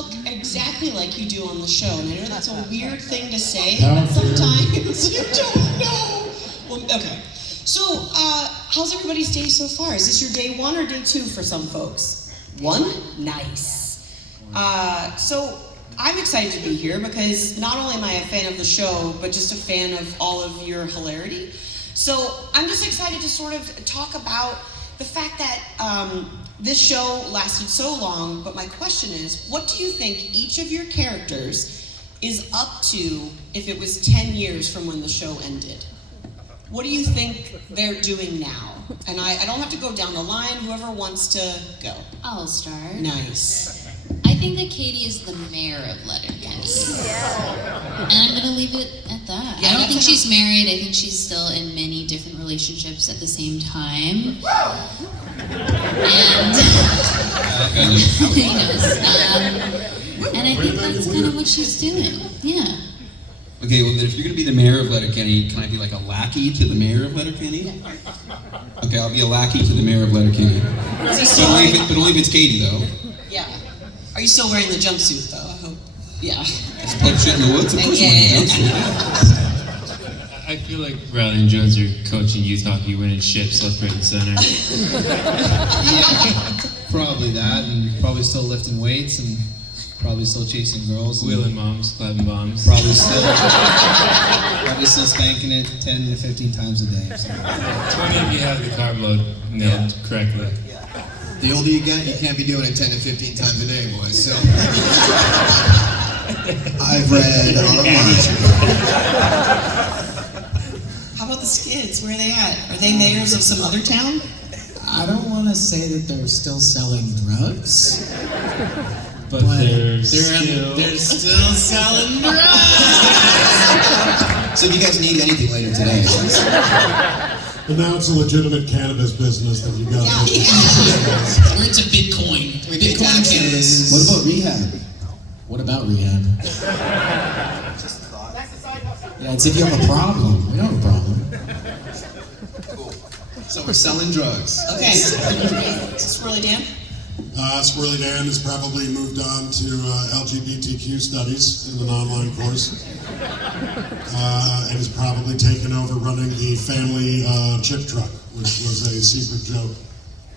look exactly like you do on the show. And I know that's a weird thing to say, but sometimes you don't know. Well, okay. So, how's everybody's day so far? Is this your day 1 or day 2 for some folks? 1? Nice. So, I'm excited to be here because not only am I a fan of the show, but just a fan of all of your hilarity. So, I'm just excited to sort of talk about the fact that this show lasted so long, but my question is, what do you think each of your characters is up to if it was 10 years from when the show ended? What do you think they're doing now? And I don't have to go down the line, whoever wants to go. I'll start. Nice. I think that Katie is the mayor of Letterkenny. Yeah. And I'm gonna leave it at that. Yeah, I don't think she's married, I think she's still in many different relationships at the same time. And he knows. And I think that's kind of what she's doing. Yeah. Okay, well then if you're gonna be the mayor of Letterkenny, can I be like a lackey to the mayor of Letterkenny? Okay, I'll be a lackey to the mayor of Letterkenny. But only if it's Katie though. Yeah. Are you still wearing the jumpsuit though? I hope. Yeah. Just poke shit in the woods, of course I'm wearing a jumpsuit. I feel like Riley and Jones are coaching youth hockey, winning ships left, right, and center. Yeah, probably that, and probably still lifting weights and probably still chasing girls. Wheeling moms, clapping bombs. Probably still spanking it 10 to 15 times a day. So. 20 if you have the carb load nailed correctly. The older you get, you can't be doing it 10 to 15 times a day, boys, so. I've read How about the Skids? Where are they at? Are they mayors of some other town? I don't want to say that they're still selling drugs. But they're still selling drugs. So if you guys need anything later today. But now it's a legitimate cannabis business that you got to Or it's a Bitcoin. Bitcoin cannabis. What about rehab? What about rehab? Yeah, it's if you have a problem. We don't have a problem. Cool. So we're selling drugs. Okay. Squirrely Dan? Squirrely Dan has probably moved on to LGBTQ studies in an online course. And has probably taken over running the family chip truck, which was a secret joke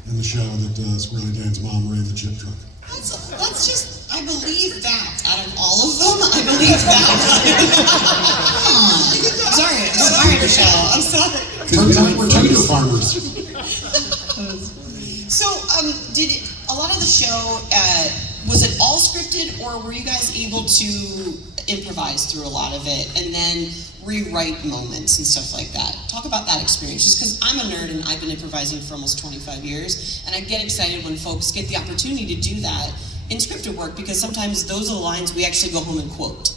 in the show that Squirrely Dan's mom ran the chip truck. That's just, I believe that. Out of all of them, I believe that. Sorry, Michelle. I'm sorry. Turns out we're potato farmers. So, did a lot of the show, was it all scripted, or were you guys able to improvise through a lot of it and then rewrite moments and stuff like that? Talk about that experience, just because I'm a nerd and I've been improvising for almost 25 years, and I get excited when folks get the opportunity to do that in scripted work, because sometimes those are the lines we actually go home and quote.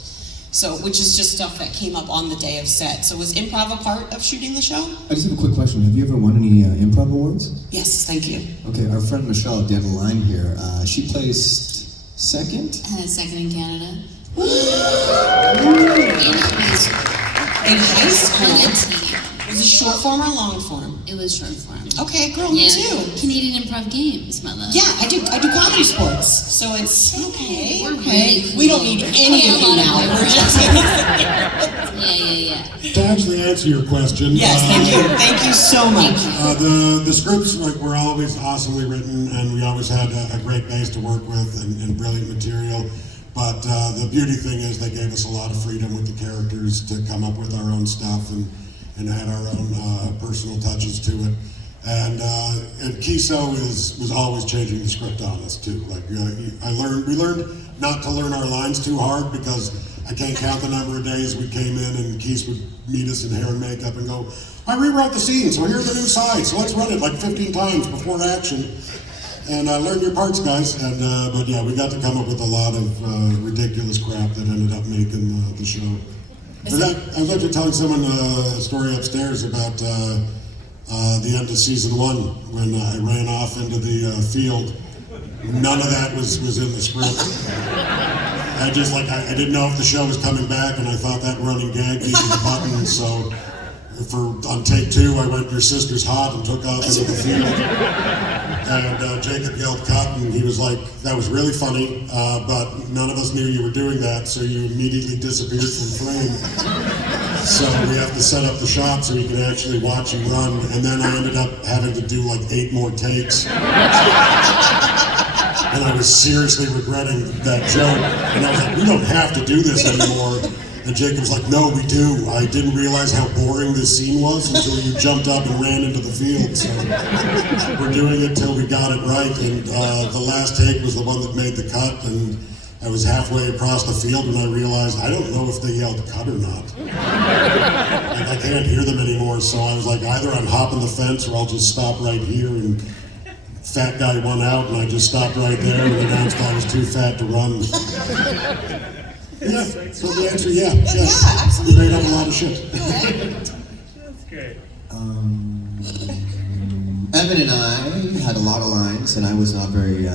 So, which is just stuff that came up on the day of set. So was improv a part of shooting the show? I just have a quick question. Have you ever won any improv awards? Yes, thank you. Okay, our friend Michelle at the end of the line here, she placed second? Second in Canada. In high school? On a team. Was it short form or long form? It was short form. Okay, girl, me too. Canadian Improv Games, mother. Yeah, I do comedy sports, so it's okay. We're really cool. We don't need any of you now. We're just Yeah. To actually answer your question. Yes, thank you so much. The scripts were always awesomely written, and we always had a great base to work with and brilliant material. But the beauty thing is they gave us a lot of freedom with the characters to come up with our own stuff and had our own personal touches to it. And Kiso was always changing the script on us too. Like we learned not to learn our lines too hard, because I can't count the number of days we came in and Keith would meet us in hair and makeup and go, I rewrote the scene, so here's the new side, so let's run it like 15 times before action. And learn your parts, guys. And but yeah, we got to come up with a lot of ridiculous crap that ended up making the show. I was actually telling someone a story upstairs about the end of season 1 when I ran off into the field. None of that was in the script. I didn't know if the show was coming back, and I thought that running gag needed a button, so on take 2, I went, "Your sister's hot," and took off into the field. And Jacob yelled cut, and he was like, "That was really funny, but none of us knew you were doing that, so you immediately disappeared from frame. So we have to set up the shot so you can actually watch you run." And then I ended up having to do like 8 more takes. And I was seriously regretting that joke. And I was like, "We don't have to do this anymore." And Jacob's like, "No, we do. I didn't realize how boring this scene was until you jumped up and ran into the field. So we're doing it till we got it right." And the last take was the one that made the cut. And I was halfway across the field when I realized I don't know if they yelled cut or not. Like, I can't hear them anymore. So I was like, either I'm hopping the fence or I'll just stop right here. And fat guy won out, and I just stopped right there and announced I was too fat to run. Yeah, so the answer, yeah. Absolutely. We made up a lot of shit. That's great. Evan and I had a lot of lines, and I was not very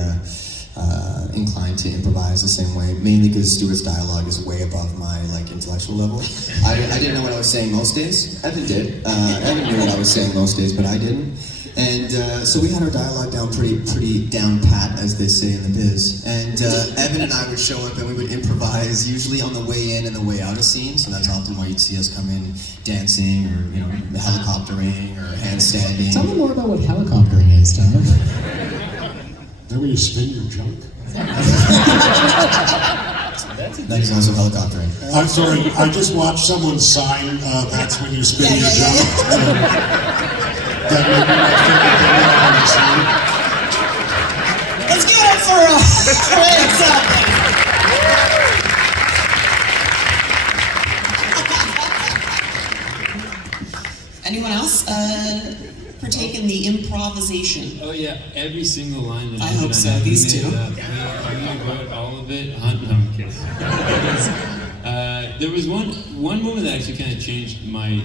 inclined to improvise the same way, mainly because Stuart's dialogue is way above my intellectual level. I didn't know what I was saying most days. Evan did. Evan knew what I was saying most days, but I didn't. And so we had our dialogue down pretty down pat, as they say in the biz. And Evan and I would show up and we would improvise, usually on the way in and the way out of scenes. So that's often why you'd see us come in dancing or helicoptering or handstanding. Tell me more about what helicoptering is, Tom. Is that when you spin your junk? That is also helicoptering. I'm sorry, I just watched someone sign, "That's when you spin your junk." That may be my favorite thing I've ever seen. Let's give it up for Chris out there. Anyone else partake in the improvisation? Oh yeah, every single line that I hope so, these two. We wrote all of it. No, I'm kidding. There was one moment that actually kind of changed my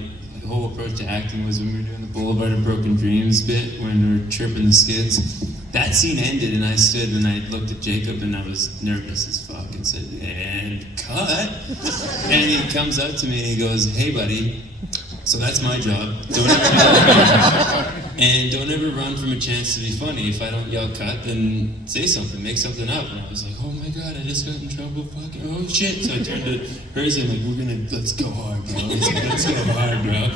whole approach to acting was when we were doing the Boulevard of Broken Dreams bit, when we were chirping the skids. That scene ended and I stood and I looked at Jacob and I was nervous as fuck and said, "And cut." And he comes up to me and he goes, "Hey buddy, so that's my job. Don't ever do that. And don't ever run from a chance to be funny. If I don't yell cut, then say something, make something up." And I was like, "Oh my god, I just got in trouble, fucking, oh shit." So I turned to hers and let's go hard, bro. Let's go hard, bro.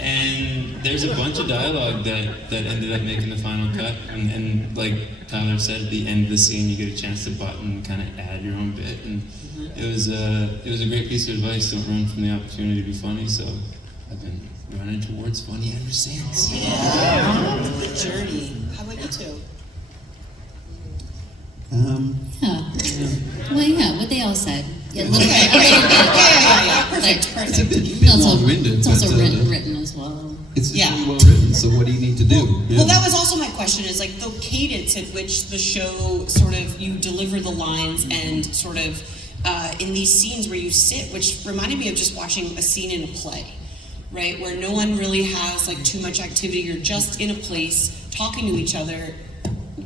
And there's a bunch of dialogue that ended up making the final cut. And like Tyler said, at the end of the scene, you get a chance to button and kind of add your own bit. And it was a great piece of advice. Don't run from the opportunity to be funny. So I've been running towards funny ever since. Yeah, the journey. How about you two? Well, yeah, what they all said. Yeah, a little bit. Yeah. Perfect. It's a bit It's long-winded. also but, written as well. It's Yeah. really well written, so what do you need to do? Yeah. Well, that was also my question, is like the cadence at which the show sort of, you deliver the lines and sort of in these scenes where you sit, which reminded me of just watching a scene in a play, right? Where no one really has like too much activity, you're just in a place talking to each other.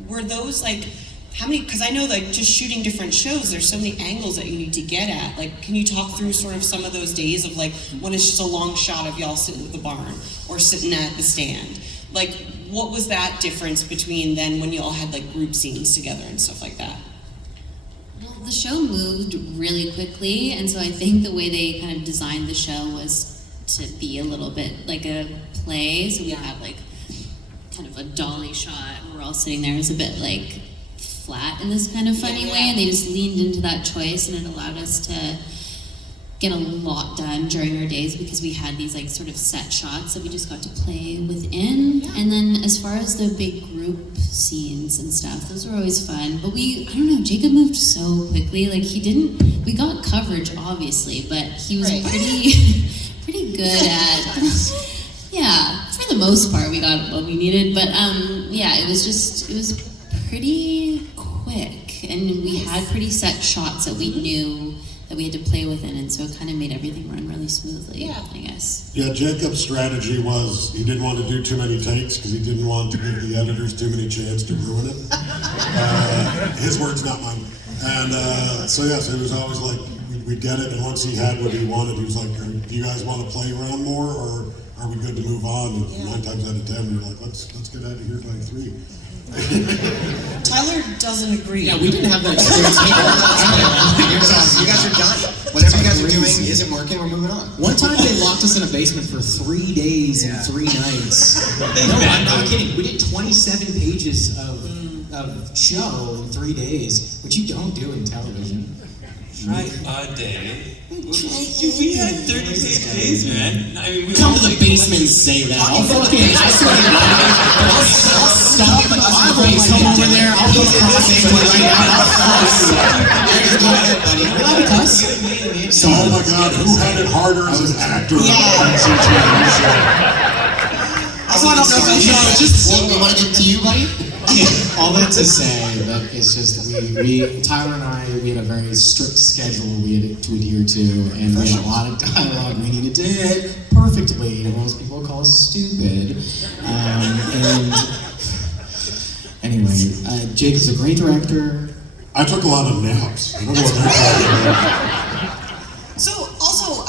Were those like, how many, because I know like just shooting different shows, there's so many angles that you need to get at. Like, can you talk through sort of some of those days of like when it's just a long shot of y'all sitting at the barn or sitting at the stand? Like, what was that difference between then when you all had like group scenes together and stuff like that? Well, the show moved really quickly, and so I think the way they kind of designed the show was to be a little bit like a play. So we had like kind of a dolly shot, and we're all sitting there. It was a bit like flat in this kind of funny way, and they just leaned into that choice, and it allowed us to get a lot done during our days because we had these like sort of set shots that we just got to play within. And then as far as the big group scenes and stuff, those were always fun. But I don't know, Jacob moved so quickly. Like we got coverage obviously, but he was pretty good at, yeah, for the most part we got what we needed. But yeah, it was pretty quick, and we had pretty set shots that we knew that we had to play within, and so it kind of made everything run really smoothly, I guess. Yeah, Jacob's strategy was he didn't want to do too many takes because he didn't want to give the editors too many chances to ruin it. His words, not mine. And so it was always like we'd get it, and once he had what he wanted, he was like, "Do you guys want to play around more, or are we good to move on? And 9 times out of 10, we're like, let's get out of here by 3. Tyler doesn't agree. Yeah, we didn't have that experience either. You guys are done. Whatever you guys are doing isn't working, we're moving on. One time they locked us in a basement for 3 days and 3 nights. No, I'm not kidding. We did 27 pages of show in 3 days, which you don't do in television. Right. A day. We had 30-page days, man. I mean, we Come to the basement and say that. I'll fucking I'll stop at my place, come over there, I'll put a cross into it right now. Go ahead, buddy. We'll have a cuss. So, oh my God, who had it harder as an actor? Also, I don't know if you want to get to you, buddy? All that to say that it's just we Tyler and I, we had a very strict schedule we had to adhere to, and we had a lot of dialogue we needed to hit perfectly. Most people call us stupid. And anyway, Jake is a great director. I took a lot of naps. I don't know what you're talking about. So also,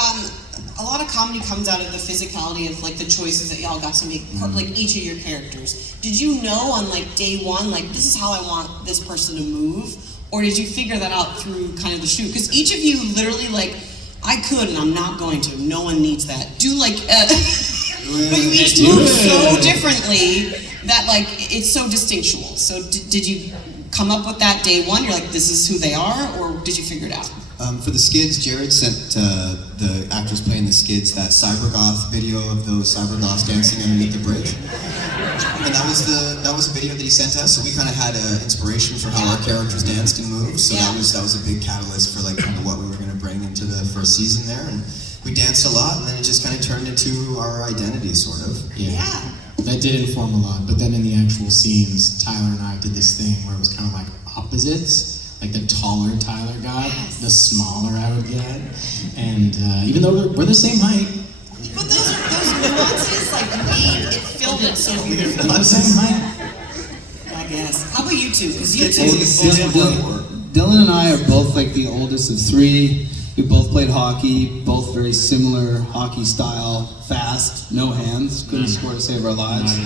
a lot of comedy comes out of the physicality of like the choices that y'all got to make, like each of your characters. Did you know on like day one, like this is how I want this person to move, or did you figure that out through kind of the shoot? Because each of you literally like, I could and I'm not going to. No one needs that. Do like, but you each move so differently that like it's so distinctual. So did you come up with that day one? You're like, this is who they are, or did you figure it out? For the Skids, Jared sent the actors playing the Skids that cybergoth video of those cybergoths dancing underneath the bridge, and that was a video that he sent us. So we kind of had inspiration for how our characters danced and moved. So that was a big catalyst for like kind of what we were going to bring into the first season there. And we danced a lot, and then it just kind of turned into our identity, sort of. Yeah. That did inform a lot. But then in the actual scenes, Tyler and I did this thing where it was kind of like opposites. Like the taller Tyler got, the smaller I would get, and even though we're the same height. But those nuances like made it filled it so beautifully. We're the same height. I guess. How about you two? Because you two. Dylan and I are both like the oldest of 3. We both played hockey, both very similar hockey style, fast, no hands, couldn't score to save our lives.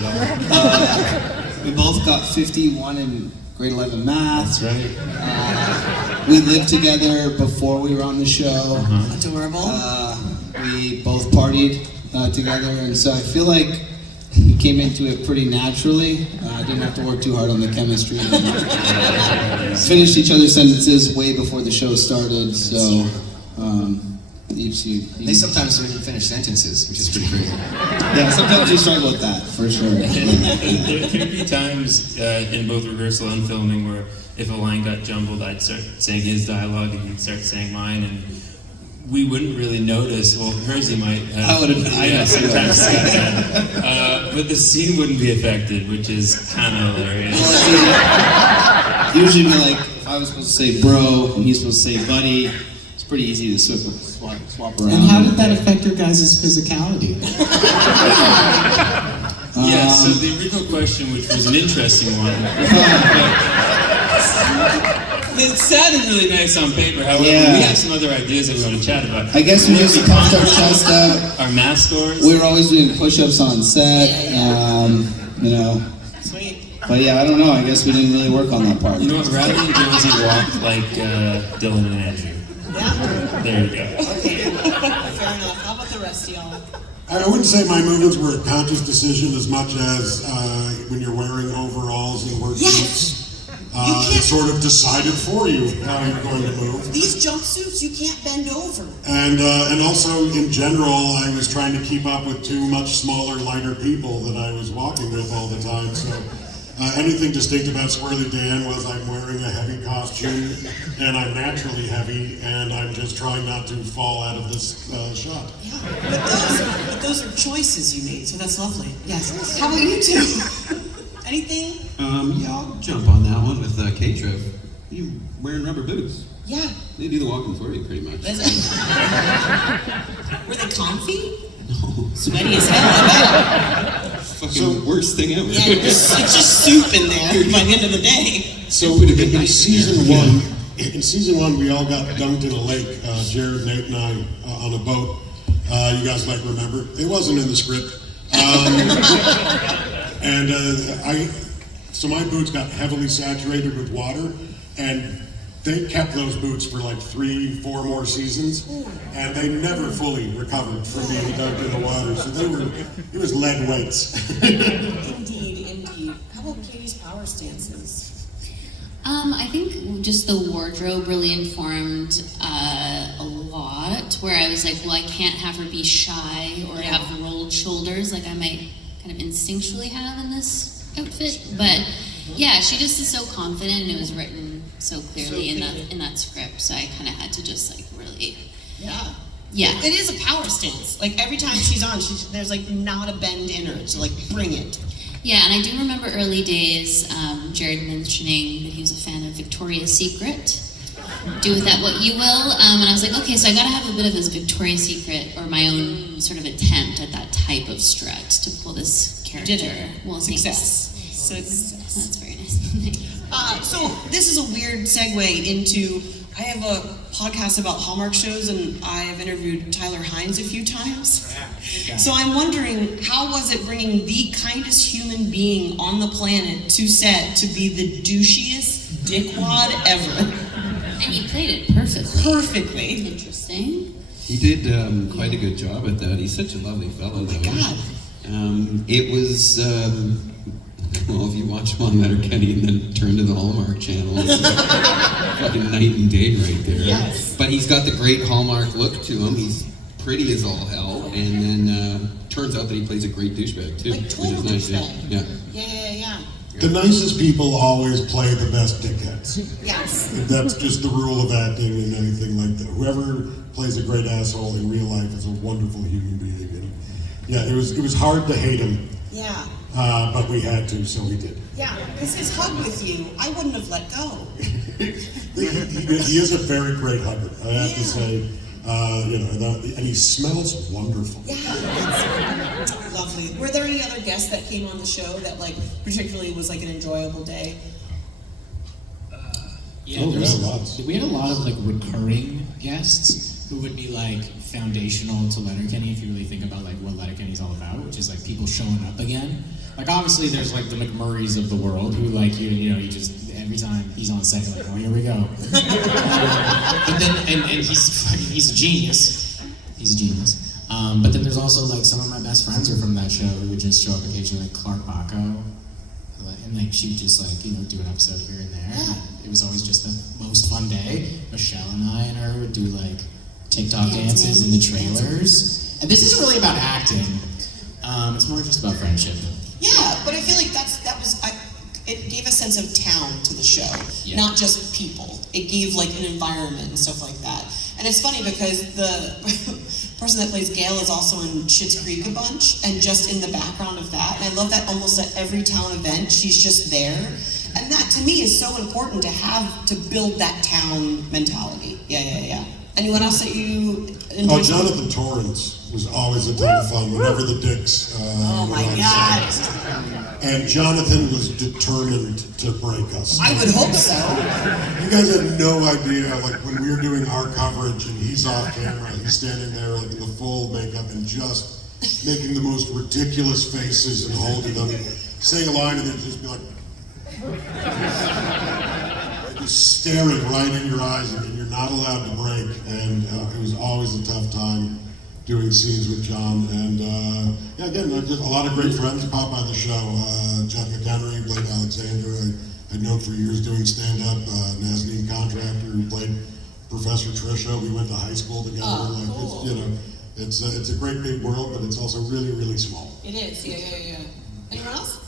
We both got 51 in grade 11 math. That's right. We lived together before we were on the show. Adorable. We both partied together, and so I feel like we came into it pretty naturally. Didn't have to work too hard on the chemistry. Finished each other's sentences way before the show started, so They sometimes don't even finish sentences, which is pretty crazy. Yeah, sometimes you struggle with that, for sure. There could be times in both rehearsal and filming where if a line got jumbled, I'd start saying his dialogue and he'd start saying mine, and we wouldn't really notice. Well, Hersey might have. Sometimes say that. But the scene wouldn't be affected, which is kind of hilarious. Usually, like, if I was supposed to say bro and he's supposed to say buddy, it's pretty easy to swap around. And how did that affect your guys' physicality? Yeah, so the original question, which was an interesting one, it sounded really nice on paper. However, we have some other ideas that we want to chat about. I guess we just pumped our chest out. Our math scores. We were always doing push-ups on set, you know. Sweet. But yeah, I don't know. I guess we didn't really work on that part. You know what? Riley and Jonesy walked like Dylan and Andrew. Yeah. There you go. Okay. Fair enough. How about the rest of y'all? I wouldn't say my movements were a conscious decision as much as when you're wearing overalls and work boots. It sort of decided for you how you're going to move. These jumpsuits, you can't bend over. And also, in general, I was trying to keep up with 2 much smaller, lighter people that I was walking with all the time. So anything distinct about Squirrely Dan was I'm wearing a heavy costume, and I'm naturally heavy, and I'm just trying not to fall out of this shot. Yeah, but those are choices you made, so that's lovely. Yes. How about you two? Anything? Yeah, I'll jump on that one with K-Trip. You wearing rubber boots? Yeah. They do the walking for you, pretty much. Were they comfy? No. Sweaty as hell, I bet. Fucking worst thing ever. Yeah, it's just soup in there by the end of the day. So in season one, we all got dunked in a lake, Jared, Nate, and I, on a boat. You guys might remember. It wasn't in the script. So my boots got heavily saturated with water, and they kept those boots for like 3-4 more seasons, and they never fully recovered from being dunked in the water. So it was lead weights. Indeed. How about Katie's power stances? I think just the wardrobe really informed a lot, where I was like, well, I can't have her be shy or have rolled shoulders like I might kind of instinctually have in this outfit. But yeah, she just is so confident, and it was written so clearly in that script, so I kind of had to just like really... Yeah. It is a power stance. Like every time she's on, there's like not a bend in her, so like bring it. Yeah, and I do remember early days, Jared mentioning that he was a fan of Victoria's Secret. Do with that what you will. And I was like, okay, so I gotta have a bit of this Victoria's Secret, or my own sort of attempt at that type of strut to pull this character. Did it? Well, Success. That's very nice. So this is a weird segue into, I have a podcast about Hallmark shows, and I have interviewed Tyler Hines a few times. So I'm wondering, how was it bringing the kindest human being on the planet to set to be the douchiest dickwad ever? And you played it perfectly. Perfectly. Interesting. He did quite a good job at that. He's such a lovely fellow, though. God. It was, well, if you watch him on Letterkenny and then turn to the Hallmark channel, it's fucking night and day right there. Yes. But he's got the great Hallmark look to him. He's pretty as all hell, and then turns out that he plays a great douchebag, too. Like total which is nice, douchebag. yeah. Yeah. The nicest people always play the best dickheads. Yes. That's just the rule of acting and anything like that. Whoever plays a great asshole in real life is a wonderful human being. And yeah, it was hard to hate him. Yeah. But we had to, so we did. Yeah, because his hug with you, I wouldn't have let go. He is a very great hugger, I have to say. And he smells wonderful. Yeah, it's lovely. Were there any other guests that came on the show that like particularly was like an enjoyable day? Yeah, Oh, yeah, lots. we had a lot of like recurring guests who would be like foundational to Letterkenny if you really think about like what Letterkenny's all about, which is like people showing up again. Like obviously there's like the McMurrays of the world who like you just every time he's on set you're like, oh, here we go. But then and he's a genius. He's a genius. But then there's also like some of my best friends are from that show who would just show up occasionally, like Clark Baco. And like she would just like, do an episode here and there. Yeah. And it was always just the most fun day. Michelle and I and her would do like TikTok dances in the trailers. And this isn't really about acting. It's more just about friendship. Yeah, but I feel like it gave a sense of town to the show, not just people. It gave like an environment and stuff like that. And it's funny because the person that plays Gail is also in Schitt's Creek a bunch, and just in the background of that. And I love that almost at every town event, she's just there. And that to me is so important to have to build that town mentality. Yeah. Anyone else that you enjoyed? Jonathan Torrance was always a ton of fun whenever the Dicks Oh my were on God. set. And Jonathan was determined to break us. I would hope so. You guys have no idea, like when we were doing our coverage and he's off camera, he's standing there like in the full makeup and just making the most ridiculous faces and holding them, saying a line and then just be like, just staring right in your eyes, and you're not allowed to break. And it was always a tough time doing scenes with John. And again, just a lot of great friends pop by the show. Jeff McHenry played Alexander. I'd known for years doing stand-up. Nazneen Contractor, who played Professor Trisha. We went to high school together. Cool. It's a great big world, but it's also really, really small. It is. Yeah. Anyone else?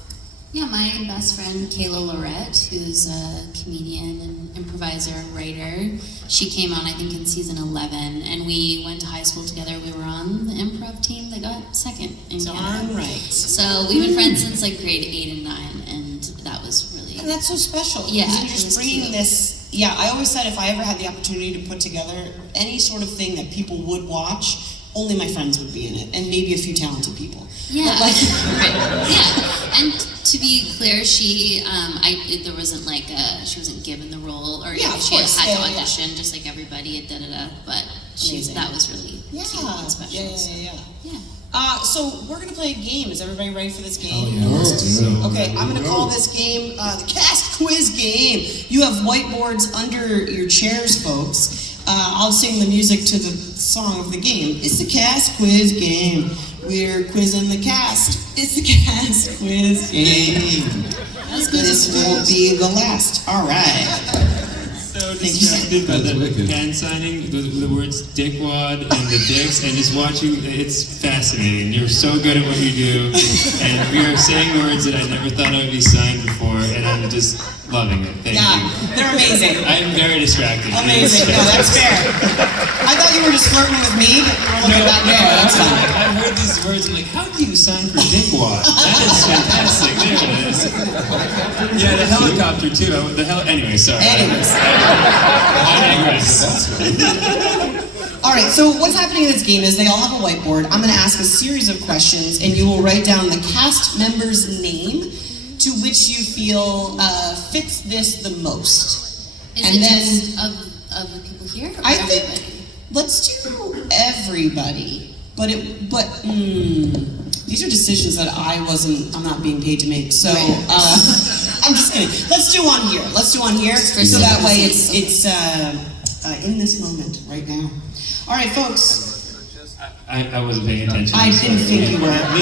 Yeah, my best friend Kayla Lorette, who's a comedian and improviser and writer, she came on I think in season 11, and we went to high school together. We were on the improv team that got second in Canada. Darn right. So we've been friends since like grade 8 and 9, and that was really... And that's so special. Yeah, because you're it just was bringing cute. this. Yeah, I always said if I ever had the opportunity to put together any sort of thing that people would watch, only my friends would be in it, and maybe a few talented people. Yeah, But right. Yeah, and to be clear, she there wasn't she wasn't given the role, or Yeah, of she course. had to Yeah. audition just like everybody. But Amazing. that was really cute and special. So we're gonna play a game. Is everybody ready for this Oh, game? yeah, let's do it. Okay, I'm gonna call this game the Cast Quiz Game. You have whiteboards under your chairs, folks. I'll sing the music to the song of the game. It's the Cast Quiz Game. We're quizzing the cast. It's the Cast Quiz Game. This will be the last. All right. So distracted by the pen signing, the words dickwad and the dicks, and just watching, it's fascinating. You're so good at what you do, and we are saying words that I never thought I would be signed before, and I'm just loving it. Thank you. They're amazing. I'm very distracted. Amazing. No, that's fair. I thought you were just flirting with me, but you're looking back there. That's fine. I heard these words, I'm like, how do you sign for dickwad? That is fantastic. There it is. Yeah, the helicopter too. Anyway, sorry. Anyways. I digress. All right, so what's happening in this game is they all have a whiteboard. I'm going to ask a series of questions, and you will write down the cast member's name to which you feel fits this the most. Is and it then just of the people here? Or I everybody? think let's do everybody, but these are decisions that I'm not being paid to make. So I'm just kidding. Let's do one here. So that way it's in this moment right now. All right, folks. I wasn't paying attention. I didn't think you were. We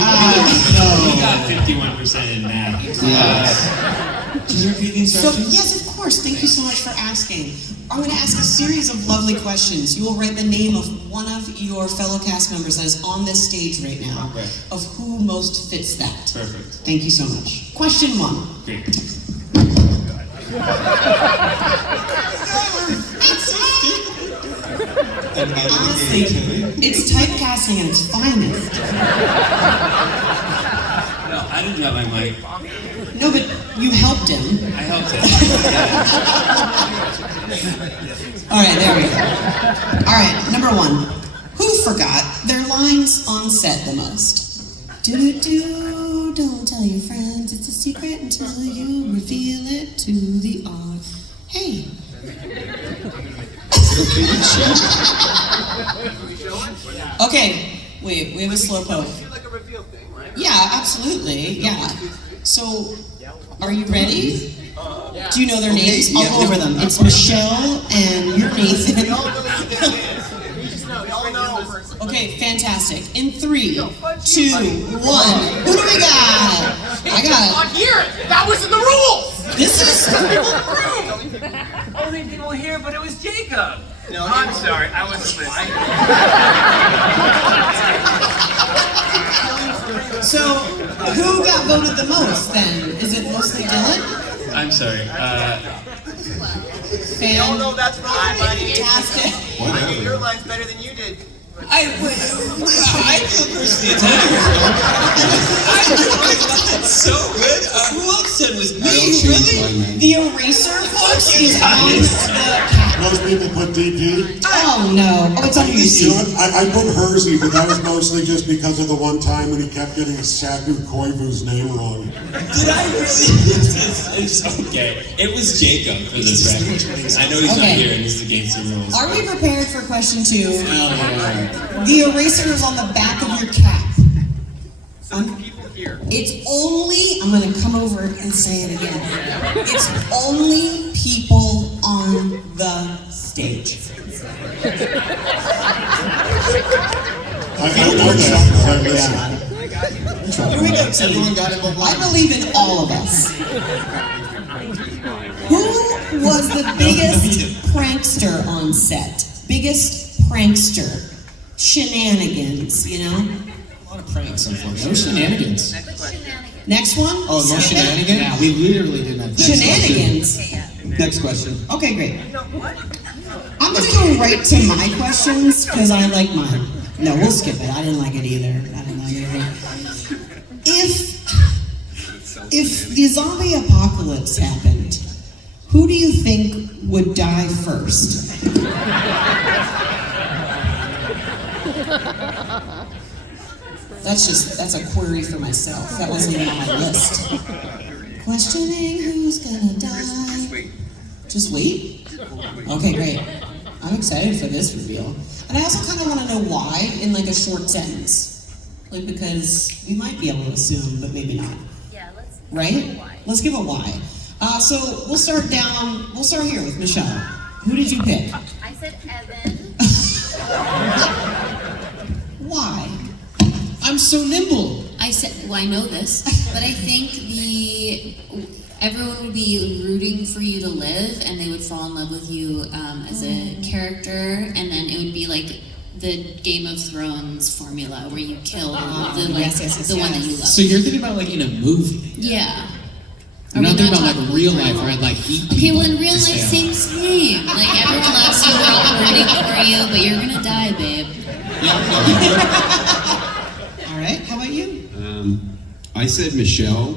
got 51% in math. Can you repeat the So, instructions? yes, of course. Thank you so much for asking. I'm going to ask a series of lovely questions. You will write the name of one of your fellow cast members that is on this stage right now, of who most fits that. Perfect. Thank you so much. Question 1. Great. Honestly, it's typecasting at its finest. No, I didn't drop my mic. No, but you helped him. I helped him. All right, there we go. All right, number 1. Who forgot their lines on set the most? Do, don't tell your friends it's a secret until you reveal it to the audience. Hey. Okay, wait, we have a slow poke. Yeah, absolutely, yeah. So, are you ready? Do you know their names? I'll go over them. It's Michelle and you're Nathan. Okay, fantastic. In 3, 2, 1, who do we got? I got it. Here, that wasn't the rules. This is Only people here, but it was Jacob. No, I'm sorry, I wasn't listening. So, who got voted the most then? Is it mostly Dylan? I'm sorry. No, that's fine, buddy. Fantastic. I knew your lines better than you did. I feel personally attacked. That's so good. Who else said it was me? Really? The eraser folks is on the... Most people put DP. Oh no. Oh, it's on your You know what? I put Hersey, but that was mostly just because of the one time when he kept getting Saku Koivu's name wrong. Did I really? It's okay. It was Jacob for this record. I know he's not here and he's against the rules. Are we prepared for question 2? The eraser is on the back of your cap. It's only, I'm going to come over and say it again. It's only people on the stage. I know that. Here we go, team. I believe in all of us. Who was the biggest prankster on set? Biggest prankster. Shenanigans, you know? A lot of pranks, unfortunately. No shenanigans. Next one? Oh, no shenanigans? Yeah, we literally didn't have Shenanigans? Next question. Okay, great. I'm going to go right to my questions because I like mine. No, we'll skip it. I didn't like it either. If the zombie apocalypse happened, who do you think would die first? That's a query for myself. That wasn't even on my list. Questioning who's gonna die. Just wait? Okay, great. I'm excited for this reveal. And I also kind of want to know why in like a short sentence. Like, because we might be able to assume, but maybe not. Yeah, let's Right? give a why. Let's give a why. So we'll start here with Michelle. Who did you pick? I said Evan. Why? I'm so nimble. I said, well, I know this, but I think everyone would be rooting for you to live, and they would fall in love with you as a character, and then it would be like the Game of Thrones formula where you kill the one that you love. So you're thinking about like in a movie. Yeah. You're not thinking about like real life where I'd like eat people. Okay, well in real to life, stay same. Like everyone loves you, we're all rooting for you, but you're gonna die, babe. All right, how about you? I said Michelle,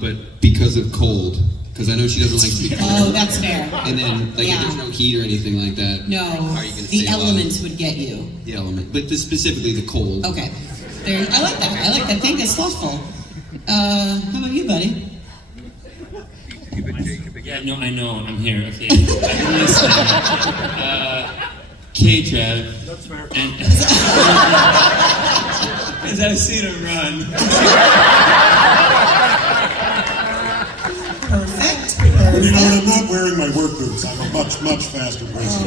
but because of cold, because I know she doesn't like to be cold. Oh, that's fair. And then, like, if there's no heat or anything like that, No, how are you going to the elements would get you. The element, but specifically the cold. Okay, there. I like that. I like that. Thank you. It's thoughtful. How about you, buddy? Yeah, no, I know, I'm here, okay. I'm listening. K-Trev. That's fair. And because I've seen him run. Perfect. You know, when I'm not wearing my work boots, I'm a much, much faster person.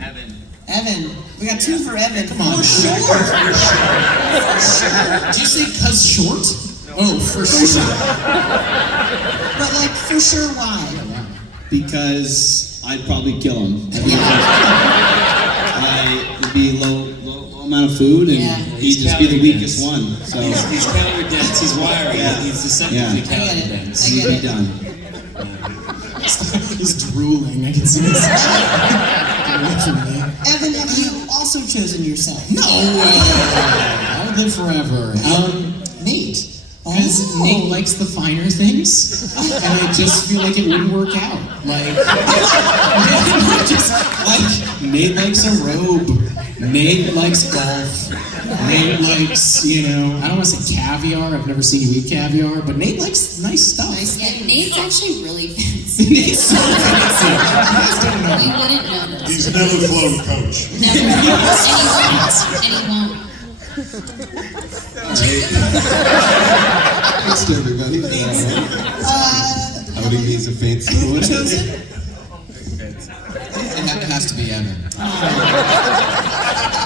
Evan. Evan. We got two for Evan. Come on, For sure. Did you say cuz short? Oh, for sure. But like, for sure, why? Because I'd probably kill him. It'd be low amount of food, and he'd just be the weakest one. So He's calorie dense, he's wiry, he's deceptively calorie dense. he'd be done. He's drooling. I can see this. Evan, have you also chosen yourself? No way! I would live forever. Nate. Because Nate likes the finer things, and I just feel like it wouldn't work out. Nate likes a robe. Nate likes golf. Nate likes, I don't want to say caviar. I've never seen you eat caviar, but Nate likes nice stuff. Yeah, Nate's actually really fancy. Nate's so fancy. You guys don't know. You wouldn't know this. He's never flown coach. Never. And he won't. Thanks to everybody. Outing me as a fancy one. It has to be Evan.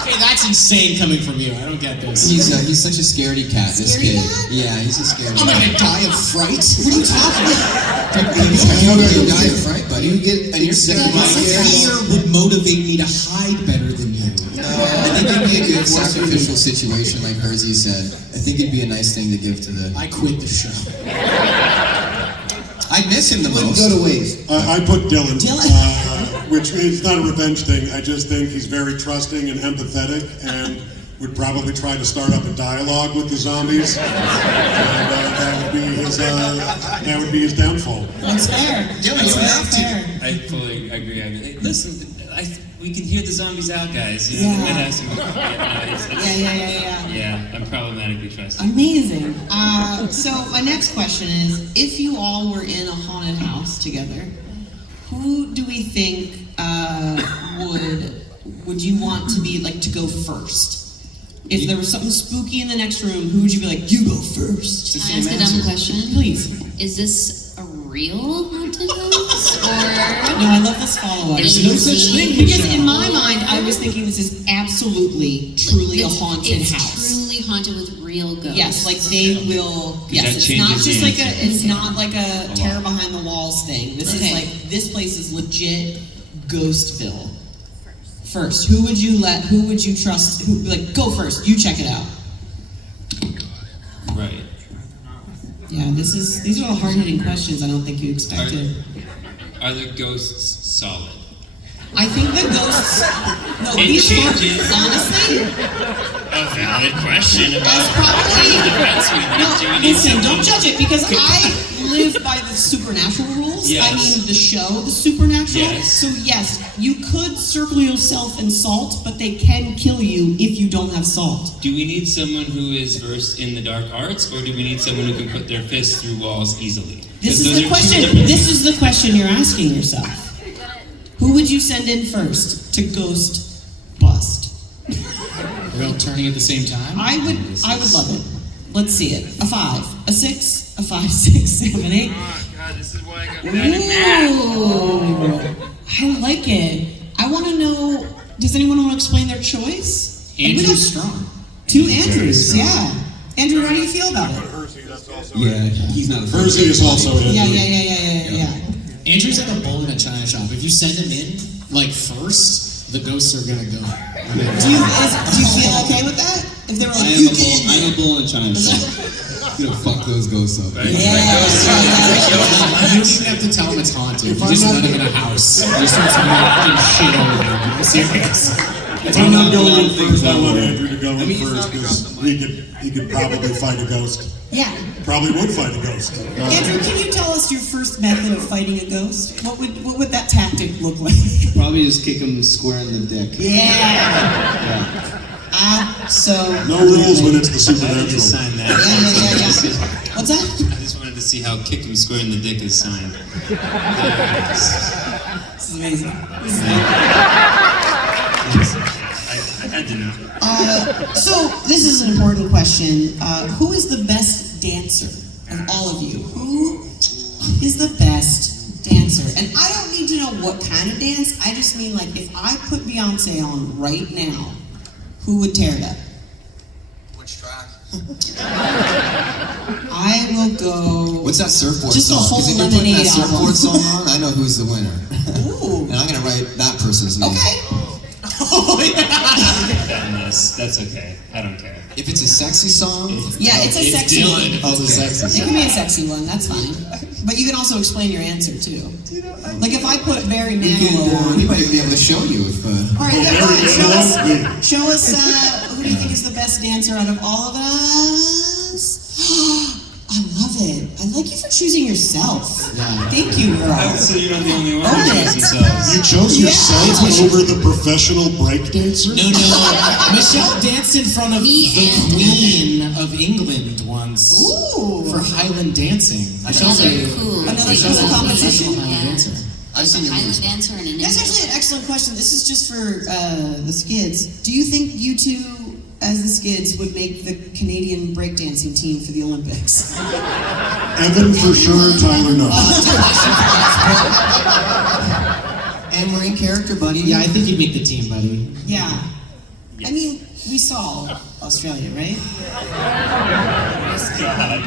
Okay, that's insane coming from you. I don't get this. He's such a scaredy cat, this Scaredy kid. cat? Yeah, he's a scaredy I'm cat. gonna die of fright. What are you talking about? You're not gonna die of fright, buddy. You get and you're sick of my Fear would motivate me to hide better than you. I think it'd be a good sacrificial situation like hers, he said. I think it'd be a nice thing to give to the... I quit the show. I miss him the most. Go to waste. I put Dylan, which is not a revenge thing. I just think he's very trusting and empathetic, and would probably try to start up a dialogue with the zombies. And that would be his downfall. That's fair. Dylan, you have to. I fully agree. Hey, listen, we can hear the zombies out, guys. You know, Yeah. we might have some, Yeah. I'm problematically trusting. Amazing. So my next question is, if you all were in a haunted house together, who do we think would you want to be like to go first? If there was something spooky in the next room, who would you be like, you go first? Can I ask a dumb question? Please. Is this a real haunted house? Or No, I love this follow-up. There's no such thing, Because Michelle. in my mind, I was thinking this is absolutely, truly a haunted it's house. truly haunted with real ghosts. Yes, like they will. Yes, that it's not changes just the like a. answer. It's not like a terror behind the walls thing. This is like this place is legit Ghostville. First, who would you let? Who would you trust? Who like go first? You check it out. Right. Yeah, these are all hard-hitting questions. I don't think you expected. Are the ghosts solid? I think the ghosts. No, It these changes. honestly. A valid question about That's probably. defense we No, do. We need listen, someone. don't judge it because I live by the supernatural rules. Yes. I mean, the show, the supernatural. Yes. So yes, you could circle yourself in salt, but they can kill you if you don't have salt. Do we need someone who is versed in the dark arts, or do we need someone who can put their fists through walls easily? This Because is those the are two question. different- This is the question you're asking yourself. Who would you send in first to ghost bust? We're all turning at the same time? I would love it. Let's see it. A 5, a 6, a 5, 6, 7, 8. Oh God, this is why I got bad at math. Ooh, I like it. I want to know. Does anyone want to explain their choice? Andrew Strong. 2 Andrews. Yeah. Andrew, how do you feel about it? Yeah, he's not a fan. Hersey is also in. Yeah. Andrew's like a bull in a china shop. If you send him in, like, first, the ghosts are gonna go. Do you feel okay with that? If they were like, I'm a bull in a china shop. You know, fuck those ghosts up. You don't even have to tell him it's haunted. You just let him in a house. He just starts knocking shit over. I'm serious. If I'm not going in first, I want Andrew to go in first because he could probably fight a ghost. Yeah. Probably would fight a ghost. Andrew, can you tell us your first method of fighting a ghost? What would that tactic look like? Probably just kick him square in the dick. Yeah. No rules when it's the I supernatural. just signed that. Yeah. What's that? I just wanted to see how kick him square in the dick is signed. This is amazing. I had to know. So this is an important question. Who is the best dancer of all of you? Who is the best dancer? And I don't need to know what kind of dance. I just mean, like, if I put Beyonce on right now, who would tear it up? Which track? I will go. What's that surfboard Just the song? whole Because if you're putting that Lemonade surfboard album. song on, I know who's the winner. Ooh. And I'm gonna write that person's name. Okay. That's okay. I don't care. If it's a sexy song, Yeah, it's a sexy Dylan. one. It's a sexy It can be a sexy one. That's fine. But you can also explain your answer too. Like if I put Barry we Manilow on. might even be able to show you if. All right, Ryan, show us. Who do you think is the best dancer out of all of us? I love it. I like you for choosing yourself. Thank you, girl. So you're not the only one Own who it. chose themselves. You chose yourself over the professional breakdancer? No. Michelle danced in front of Me the and- Queen of England once Ooh. for Highland dancing. Michelle's Another a cool. Michelle's a competition? Highland dancer. I've seen you Highland lose. dancer and an That's Indian. actually an excellent question. This is just for the Skids. Do you think you two, as the Skids, would make the Canadian breakdancing team for the Olympics? Evan for sure, Tyler no. And we're in character, buddy. Yeah, I think you'd make the team, buddy. Yeah. I mean, we saw Australia, right?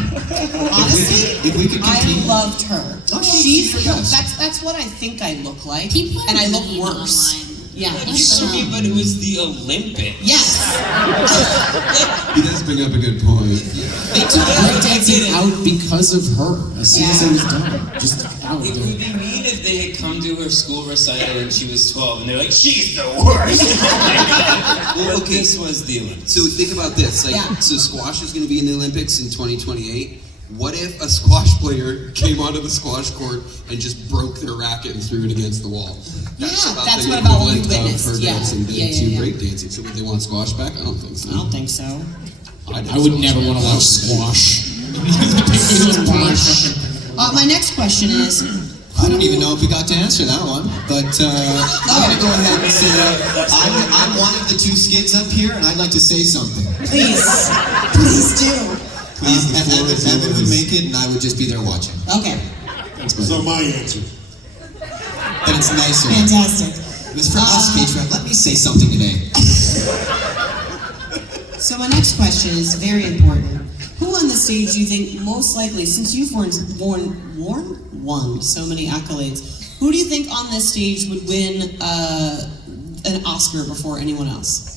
Honestly, If we could I compete. loved her. Oh, She's she's the best. that's what I think I look like, Keep playing and I look Bikini worse. online. Yeah. You told me, but it was the Olympics. Yes. He does bring up a good point. They took breakdancing out because of her. As soon as it was done, just out. It would be mean if they had come to her school recital and she was 12 and they're like, she's the worst. Well, okay. this was the Olympics. So think about this. Like, Yeah. so squash is going to be in the Olympics in 2028. What if a squash player came onto the squash court and just broke their racket and threw it against the wall? That's Yeah, about that's the what about what we equivalent witnessed. of her Yeah. dancing Yeah, to yeah. breakdancing. So would they want squash back? I don't think so. I don't think so. I would never want to watch squash. My next question is, I don't even know if we got to answer that one, but I'm gonna go ahead and say I'm one of the two Skids up here, and I'd like to say something. please do. Evan would make it, and I would just be there watching. Okay, So my answer. But it's nicer. fantastic. It was for us, Patreon. Let me say something today. So my next question is very important. Who on the stage do you think most likely, since you've won so many accolades, who do you think on this stage would win an Oscar before anyone else?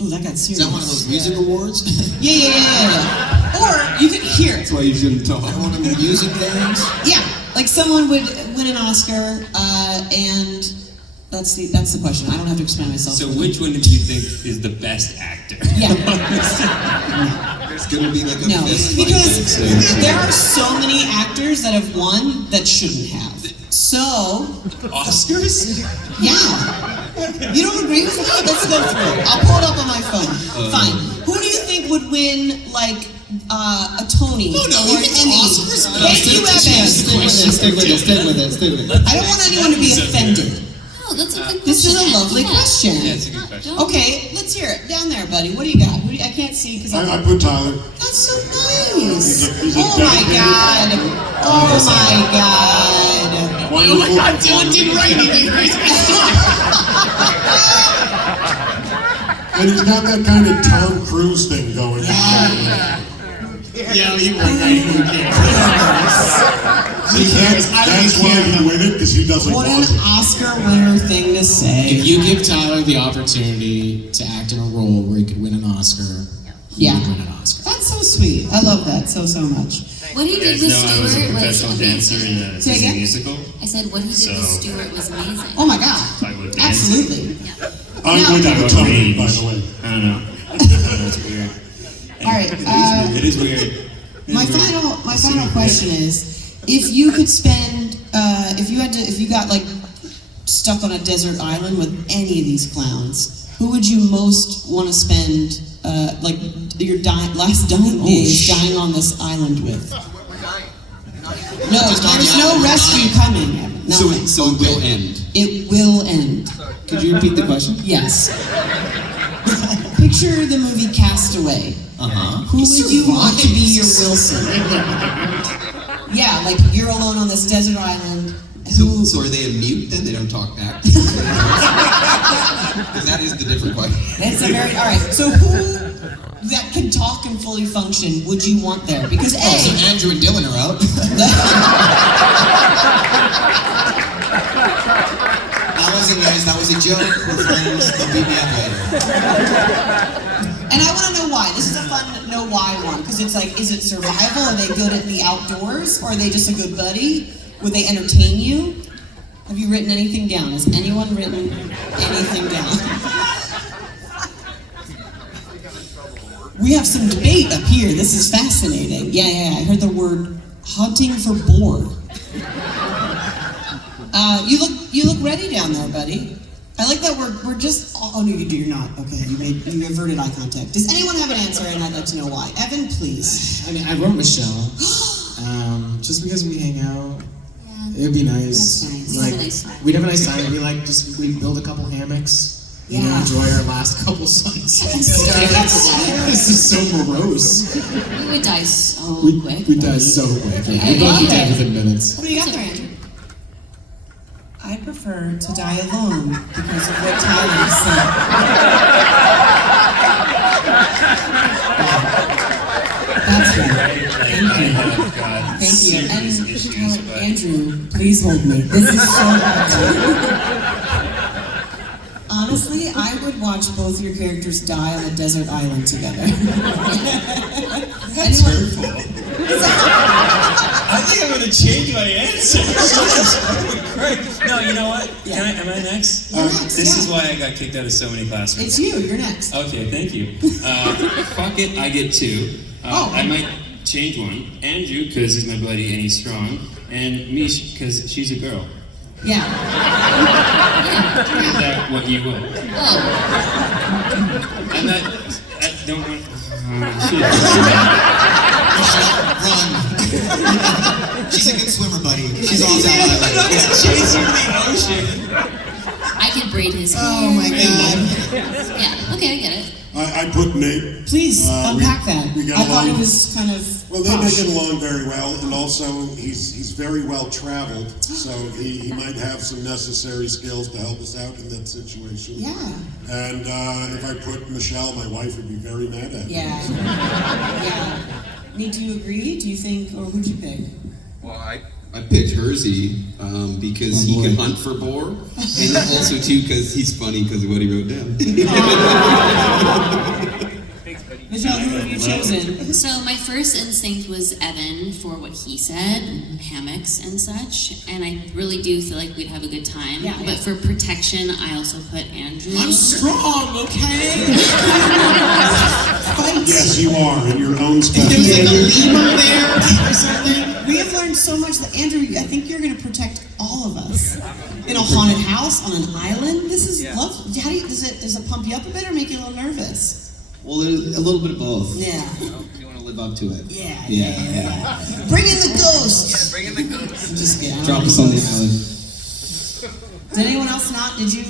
Oh, that got serious. Is that one of those music awards? Yeah. Or you could hear. That's why you shouldn't talk. One of the music things? Yeah, like someone would win an Oscar, and that's the question. I don't have to explain myself. So which one do you think is the best actor? Yeah. It's going to be like a No, fist fight because backstage. there are so many actors that have won that shouldn't have. So, Oscars? yeah. You don't agree with me? Let's go through it. I'll pull it up on my phone. Fine. Who do you think would win, like, a Tony Oh, no, or you an can Emmy, Oscars? No, can you Evan? Stick with it. I don't want anyone to be offended. Oh, that's a good question. This is a lovely Yeah. question. Yeah, it's a good question. Okay, let's hear it. Down there, buddy. What do you got? I can't see because I put Tyler. That's so nice. He's a Oh my God. Oh my God. Wonderful. Dylan didn't write anything right. And he's got that kind of Tom Cruise thing going on. Yeah, you were right. Who cares? That's why he win it, because he doesn't What want an it. Oscar winner thing to say. If you give Tyler the opportunity to act in a role where he could win an Oscar, he Yeah. would win an Oscar. That's so sweet. I love that so much. What he You did guys with know I was a Stewart was professional dancer in amazing. a Say Disney again? musical. I said what he did with So- Stewart was amazing. Oh my God. I would dance. Absolutely. I'm Now- going to Talk about Tony, range. by the way. I don't know. It's weird. All right. It is weird. My final question is, if you could spend, if you got like stuck on a desert island with any of these clowns, who would you most want to spend like your last dying days dying on this island with? No, there's no rescue coming. Nothing. So it will end. It will end. Could you repeat the question? Yes. Picture the movie Castaway. Who would you want to be your Wilson? Yeah, like you're alone on this desert island. So are they a mute then? They don't talk back? Because that is the different question. That's a very alright. So who that can talk and fully function would you want there? Because So Andrew and Dylan are out. That wasn't guys, that was a joke. We're friends. They'll beat me up later. And I want to know why. This is a fun know why one because it's like, is it survival? Are they good at the outdoors, or are they just a good buddy? Would they entertain you? Have you written anything down? Has anyone written anything down? We have some debate up here. This is fascinating. Yeah. I heard the word hunting for boar. You look ready down there, buddy. I like that we're just. Oh no, you're not. Okay, you averted eye contact. Does anyone have an answer? And I'd like to know why. Evan, please. I mean, I wrote Michelle. Just because we hang out, it'd be nice. That's nice. Like, Have a nice time. we'd have a nice time. We build a couple hammocks. You know, Yeah. enjoy our last couple sunsets. This is so morose. We would die so quick. We die so quick. Yeah, I we'd both love be dead it. within minutes. What do you got there, Andrew? I prefer to die alone because of what Tyler said. That's right. Thank you. And Andrew, please hold me. This is so hard. Honestly, I would watch both your characters die on a desert island together. That's hurtful. I think I'm gonna change my answer. Jesus Christ. No, you know what? Am I next? You're next, This yeah. is why I got kicked out of so many classrooms. It's you. You're next. Okay, thank you. Fuck it, I get two. I might change one. Andrew, because he's my buddy and he's strong. And Mish, because she's a girl. Yeah. Is that what you will? Oh, I'm not. I don't want. Run. She's a good swimmer, buddy. She's all down my I'm not gonna chase you to the ocean. I could braid his hair. Oh my God. Yeah. Okay, I get it. I put Nate. Please unpack that. we got I thought along. it was kind of. Well, they get along very well, and also he's very well traveled, so he might have some necessary skills to help us out in that situation. Yeah. And if I put Michelle, my wife would be very mad at me. Yeah. Yeah. Nate, do you agree? Do you think, or who'd you pick? Well, I picked Hersey because he can hunt for boar, and also too because he's funny because of what he wrote down. Michelle, who have you chosen? So my first instinct was Evan for what he said, hammocks and such, and I really do feel like we'd have a good time. Yeah. But for protection, I also put Andrew. I'm strong, okay? Yes, you are, in your own special There's like a way. lemur there or something. We have learned so much that Andrew, I think you're going to protect all of us in a haunted house on an island. This is lovely. How do does it pump you up a bit or make you a little nervous? Well, there's a little bit of both. Yeah. You want to live up to it. Yeah. Bring in the ghosts. Yeah, bring in the ghosts. Just Drop us on the island. Did anyone else not? Did you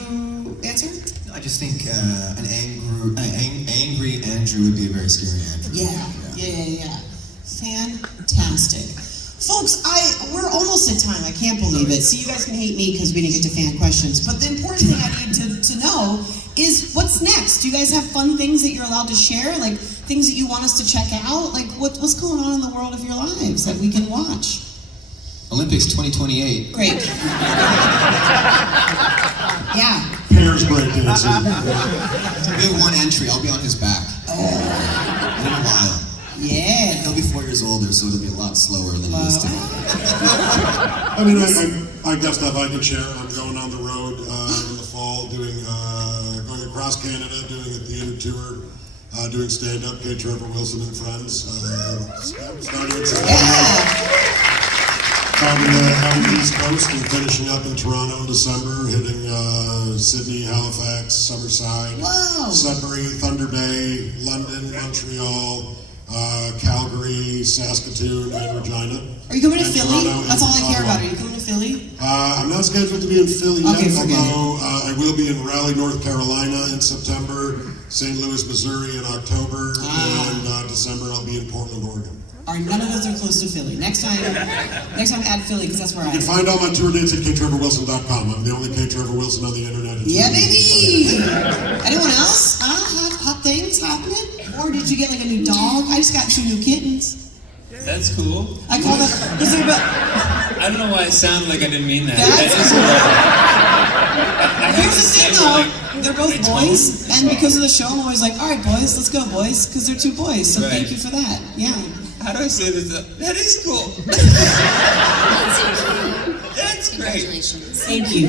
answer? I just think an angry Andrew would be a very scary Andrew. Yeah. Fantastic. Folks, we're almost at time. I can't believe it. So you guys can hate me because we didn't get to fan questions. But the important thing I need to know is what's next? Do you guys have fun things that you're allowed to share? Like things that you want us to check out? Like what's going on in the world of your lives that we can watch? Olympics 2028. Great. Yeah. Pairs breakdancing. We have one entry. I'll be on his back. In a while. Yeah. He'll be 4 years older, so it'll be a lot slower than it used to be. I mean, I got stuff I can share. I'm going on the road in the fall, going across Canada, doing a theater tour, doing stand-up, K. Trevor Wilson and Friends. Starting in September. Out on the East Coast and finishing up in Toronto in December, hitting Sydney, Halifax, Summerside, Sudbury, Thunder Bay, London, Montreal, Calgary, Saskatoon, and Regina. Are you coming to Philly? Toronto, That's all I care Ottawa. about. Are you coming to Philly? I'm not scheduled to be in Philly yet, forget although I will be in Raleigh, North Carolina in September, St. Louis, Missouri in October, and December I'll be in Portland, Oregon. All right, none of those are close to Philly. Next time add Philly because that's where You can find all my tour dates at KTrevorWilson.com. I'm the only K. Trevor Wilson on the internet. Yeah, baby! Anyone else? Hot things happening? Or did you get like a new dog? I just got 2 new kittens. That's cool. I call that. I don't know why it sounded like I didn't mean that. Here's the thing though, they're both boys, and because of the show, I'm always like, all right, boys, let's go, boys, because they're 2 boys. So thank you for that. Yeah. How do I say this? That is cool. That's great. Congratulations. Thank you.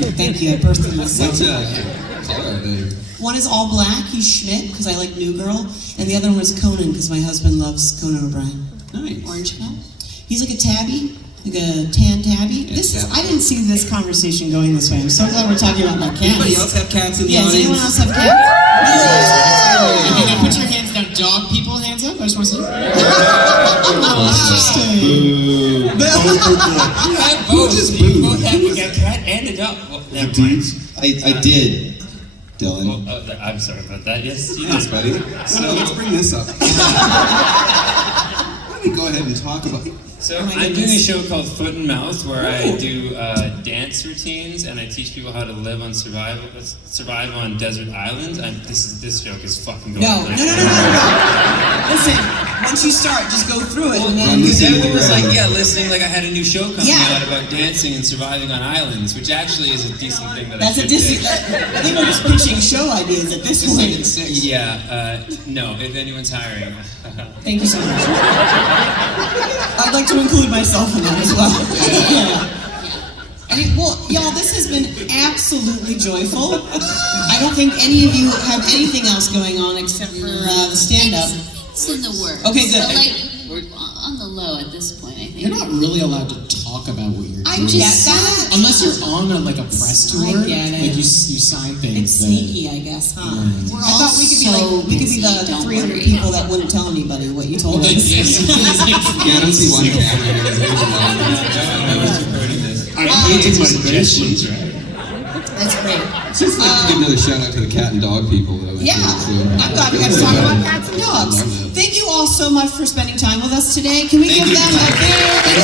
I birthed myself. What color are they? One is all black, he's Schmidt, because I like New Girl, and the other one was Conan, because my husband loves Conan O'Brien. Nice. Orange cat. He's like a tabby, like a tan tabby. I didn't see this conversation going this way. I'm so glad we're talking about my cats. Anybody else have cats in the Does audience? anyone else have cats? Okay, put your hands down. Dog people, hands up. I just want to see. You both have a cat and a dog. Well, never mind. I did, Dylan. Well, I'm sorry about that. Yes, you Yes, did. buddy. So let's bring this up. Why don't we go ahead and talk about So I'm doing a show called Foot and Mouth where I do dance routines and I teach people how to live on survive on desert islands. This joke is fucking going. No. Listen, once you start, just go through it. And then Because everyone was like, listening like I had a new show coming out about dancing and surviving on islands, which actually is a decent thing that I should do. I think we're just pitching show ideas at this point. Yeah, no, if anyone's hiring. Thank you so much. I'd like to include myself in that as well. Well, y'all, this has been absolutely joyful. I don't think any of you have anything else going on except for the stand-up. It's in the works. Okay, good. But like, we're on the low at this point, I think. You're not really allowed to talk about what you're doing. I get that. Unless you're on a press tour. I get it. Like you sign things. It's sneaky, I guess, huh? We're I thought we could be the don't 300 worry. people that wouldn't tell anybody what you told us. Yeah, I don't see one cat. I was recording this. I'm making my Suggestions, right? That's great. Just like to give another shout out to the cat and dog people. Yeah, I'm glad we got to talk about cats and dogs. Thank you all so much for spending time with us today. Can we give them a big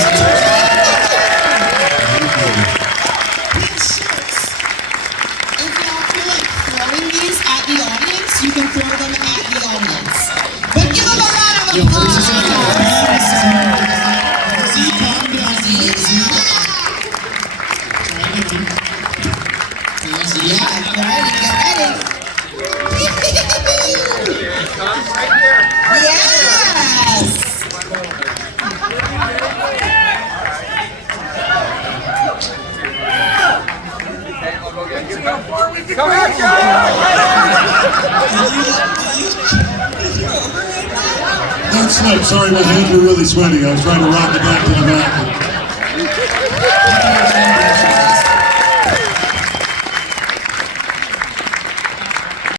shirts? If y'all feel like throwing these at the audience, you can throw them at the audience. But give them a round of applause. Yeah, get ready. Here it comes right here. Yes! Okay, I'll go get you. Go ahead, Joe! Don't slip. Sorry, my hands were really sweaty. I was trying to rock it back to the back.